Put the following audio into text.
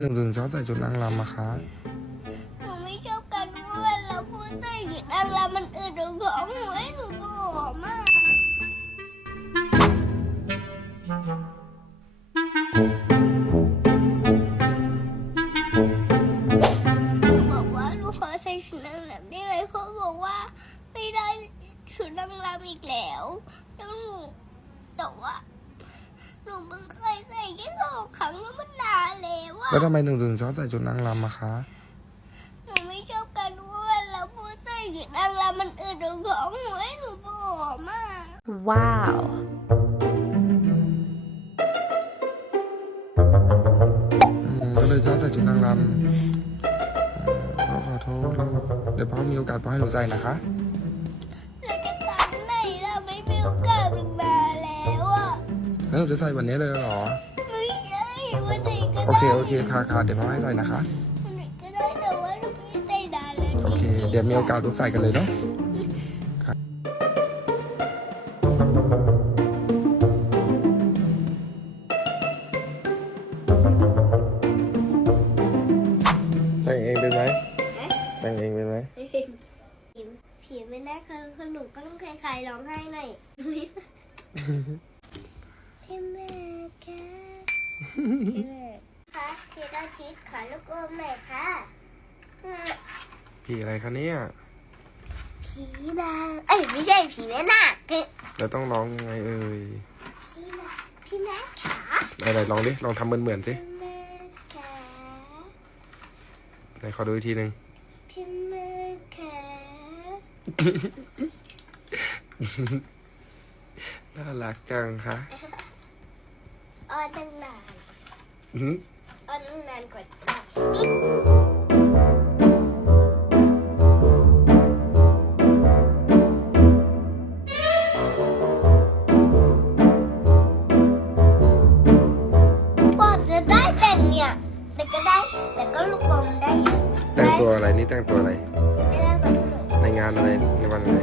หนึ่งถึงชอบใส่ชุดนางรำอะคะหนูไม่ชอบการที่เวลาพูดใส่หยิบอะไรมันอืดตรงท้องหนูให้หนูก็หอมมากหนูบอกว่าหนูขอใส่ชุดนางรำได้ไหมเพราะบอกว่าไม่ได้ชุดนางรำอีกแล้วแล้วหนูแต่ว่าหนูเพิ่งเคยใส่แค่สองครั้งแล้วมันนาน แล้วอะแล้วทำไมหนึ่งถึงชอบใส่ชุดนางรำอะคะ หนูไม่ชอบการว่าเวลาพูดใส่หยิบอะไรมันอืดตรงท้องหนูให้หนูปวดมาก Wow. อืมก็เลยชอบใส่ชุดนางรำอืมพ่อขอโทษลูกเดี๋ยวพ่อมีโอกาสพ่อให้หนูใส่นะคะ เราจะกลับไหนล่ะไม่มีโอกาสเป็นมาแล้วอะแล้วหนูจะใส่วันนี้เลยเหรอไม่ใช่ วันไหนก็โอได้เค โอเคค่ะค่ะเดี๋ยวพ่อให้ใส่นะคะ วันไหนก็ได้แต่ว่าหนูไม่ได้นานแล้วโอเค เดี๋ยวมีโอกาสลูกใส่กันเลยเนาะค่ะแต่งเองเป็นไหมแต่งเองเป็นไหมผีผีไม่น่าเคยคนหนูก็ต้องคล้ายๆร้องไห้หน่อยพี่แม่ค่ะพี่แม่ คะชีดาชิดขอลูกอมหน่อยค่ะผีอะไรคะเนี่ยผีนางเอ้ยไม่ใช่ผีแม่นาคคือแล้วต้องร้องยังไงเอ่ยพี่แม่พี่แม่ขาไหนๆลองดิลองทำเหมือนเหมือนๆสิพี่แม่ขาไหนขอดูอีกทีหนึ่ง พี่แม่ขาน่ารักจังคะ อ้อนตั้งนาน อื้อหืออ้อนตั้งนานกว่าได้กว่าจะได้แต่งเนี่ยแต่ก็ได้ แต่ก็ลูกบอลได้อยู่แต่งตัวอะไรนี่แต่งตัวอะไร ไม่ได้ไปที่ไหนในงานอะไรในวันอะไร